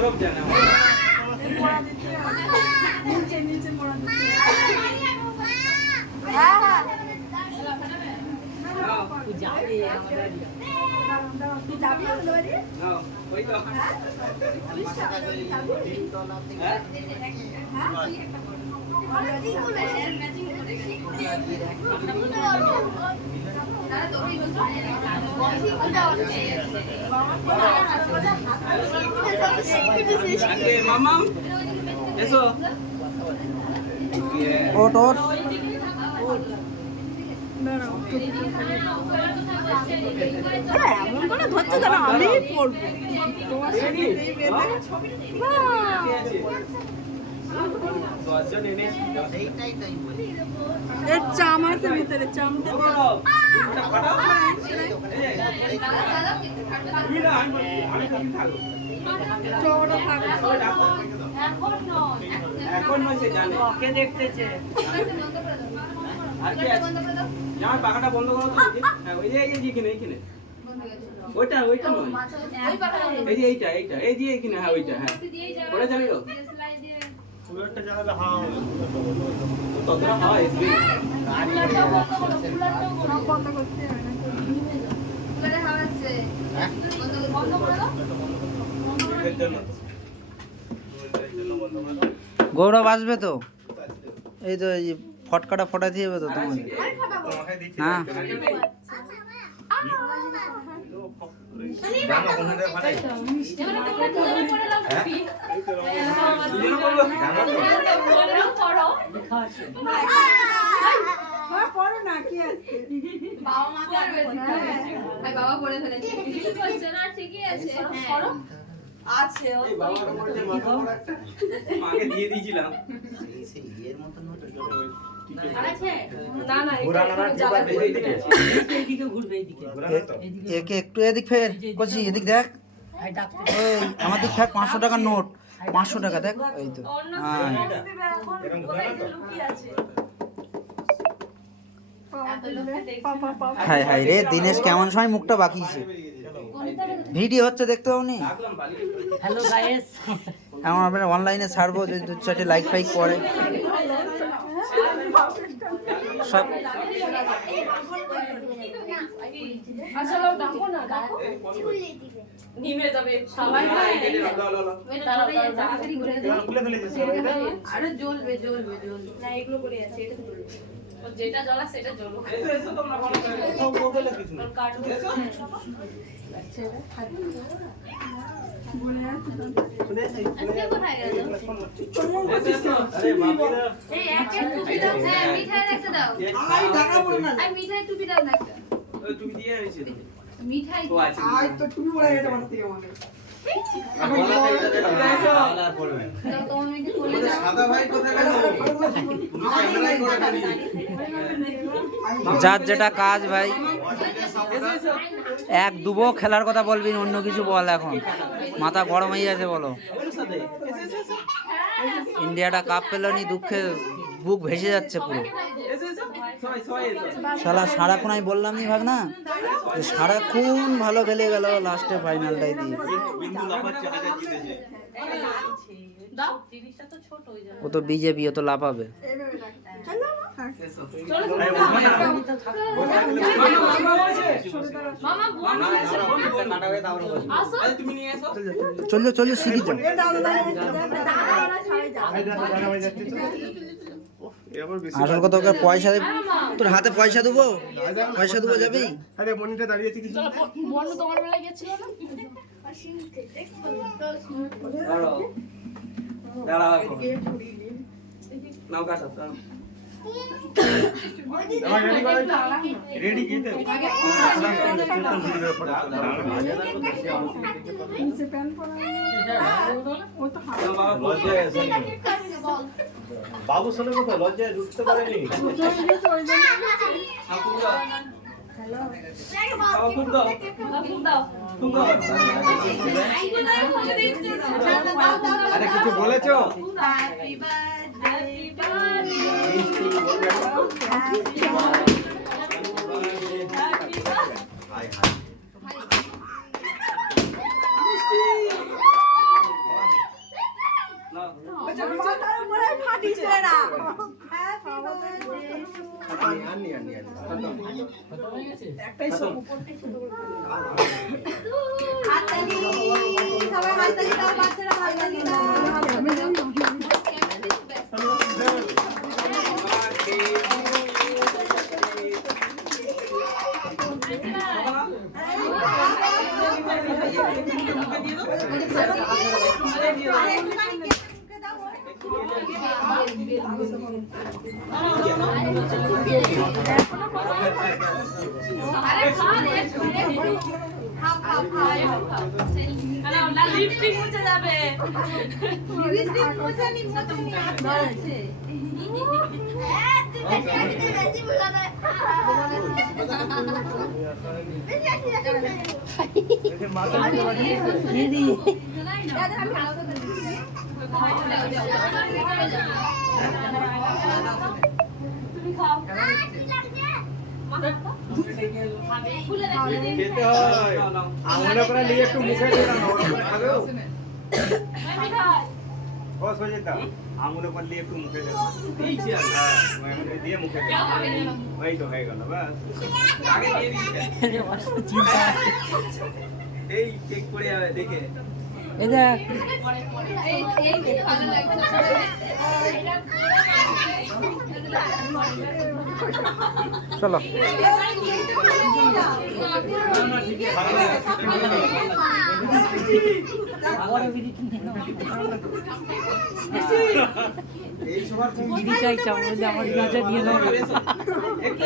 গৌরব জানে মামা এসো ওট ওট এমন করে ধরছে কেন? আমি পড়বো তোমার সাথে এর চাম আছে ভিতরে, চামটা এখন নয় সে জানে ওকে দেখতেছে। আর কি আছে আমার পাখাটা বন্ধ করো তো হ্যাঁ ওই যে এইখানে এইখানে ওইটা ওইটা নয় এই যে এইটা এই যে এইখানে হ্যাঁ ওইটা হ্যাঁ ওটা জানি তো কুলারটা জ্বালালে হাওয়া ততটা হাওয়া আসবে বন্ধ করতে হয় না, কুলারে হাওয়া আছে বন্ধ করে দাও। গৌরব আসবে তো? এই তো এই ফটকাটা ফটা দিয়ে তো তোমার। হ্যাঁ পড়ো না, কি আছে? বাবা মা করবে আর বাবা পড়ে ফেলেছে কিছু করছে না ঠিকই আছে করো আছে ও এই বাবার মধ্যে মাথা বড় একটা মাকে দিয়ে দিয়েছিলাম সেই এর মত নোট আছে না না ঘোরানোর যাবে এইদিকে এইদিকে ঘুরবে, এইদিকে একে একটু এদিক ফের করছি, এদিক দেখ ওই আমার দিক ফের 500 টাকার নোট, 500 টাকা দেখ এই তো। হ্যাঁ এখন কোথায় লুকিয়ে আছে হাই হাই রে দিনেশ কেমন সময় মুখটা বাকিয়েছে। ভিডিও হচ্ছে দেখতে পাবনি? হ্যালো গাইস, আমার আপনার অনলাইনে ছাড়বো যদি 2-4 লাইক ফাইক করে সব। আসলে ডাকো না ডাকো নিমে যাবে সবাই তাড়াতাড়ি করে দাও আরে জ্বলবে জ্বলবে জ্বলবে না এগুলো করে আছে এটা জ্বলবে ও যেটা জ্বলা সেটা জ্বলবে এসো এসো তোমরা বলো সব বলে কিছু না কাটু এসো আজকে কোথায় গেল এসো আরে বাপিরা এই একটা টুপি দাও হ্যাঁ মিঠাই রাখতে দাও আই টাকা বলে না, আর মিঠাই টুপি দাও না একটা ওই তুমি দিয়ে আইছি তো মিঠাই ও আছে আই তো তুমি বলে গেছে আমার থেকে আমাকে। এসো দাও তোমার মেয়েকে বলে দাও সাদা ভাই কোথায় গেল যার যেটা কাজ ভাই, এক দুবো খেলার কথা বলবি, অন্য কিছু বল। এখন মাথা গরম হয়ে আছে বলো। ইন্ডিয়াটা কাপ পেল নি, দুঃখে বুক ভেসে যাচ্ছে পুরো। এসো এসো সবাই সবাই এসো শালা সারাক্ষণ আমি বললাম নি ভাগ না যে সারাক্ষণ ভালো খেলে গেল, লাস্টে ফাইনালটাই দিয়ে। বিন্দু লাফাচ্ছে হাজার জিতেছে দাও জিনিসটা তো ছোট হয়ে যাবে ও তো বিজেপি, ও তো লাফাবে। এইভাবে রাখ। চলো এসো মামা বোন আসো আরে তুমি নিয়ে এসো চলো চলো শিখি যাও। এ দাও দাও সবাই যাও। আসল কথা ওকে পয়সা তোর হাতে পয়সা দেবো, পয়সা দেবো যাবি। আরে মনিটা দাঁড়িয়েছে কিছু বোন তোমার বেলায় গেছিল না দাঁড়াও দাঁড়াও এখন নাও কাটো রেডি কি তো নিচে প্যান্ট পরা ও তো হাত বাবা লজ্জায় আছে বাবু শোনে কোথায় লজ্জায় ঢুকতে পারেনি চলে গেছে ওই জন্য। খুব দাও বাবা খুব দাও ফুল দাও খুব দাও আরে কিছু বলেছো হ্যাপি বার্থডে লিপস্টিক মুছে যাবে তুমি খাও খেতে হয় আঙুলে করে নিয়ে একটু মুখে দিয়ে দাও খাবে ও সজিতা আঙুলে করে দিয়ে একটু মুখে দিয়ে দাও এই যে হ্যাঁ ওই দিয়ে মুখে দিয়ে দাও ওই তো হয়ে গেল বাস আগে দিয়ে দিয়েছে এই চেক করে যাবে দেখে এই দেখ এই ভালো লাগছে চলো এই সবার কোন বিড়ি চাই চামচ আমার বিড়িটা নিয়ে নাও একটু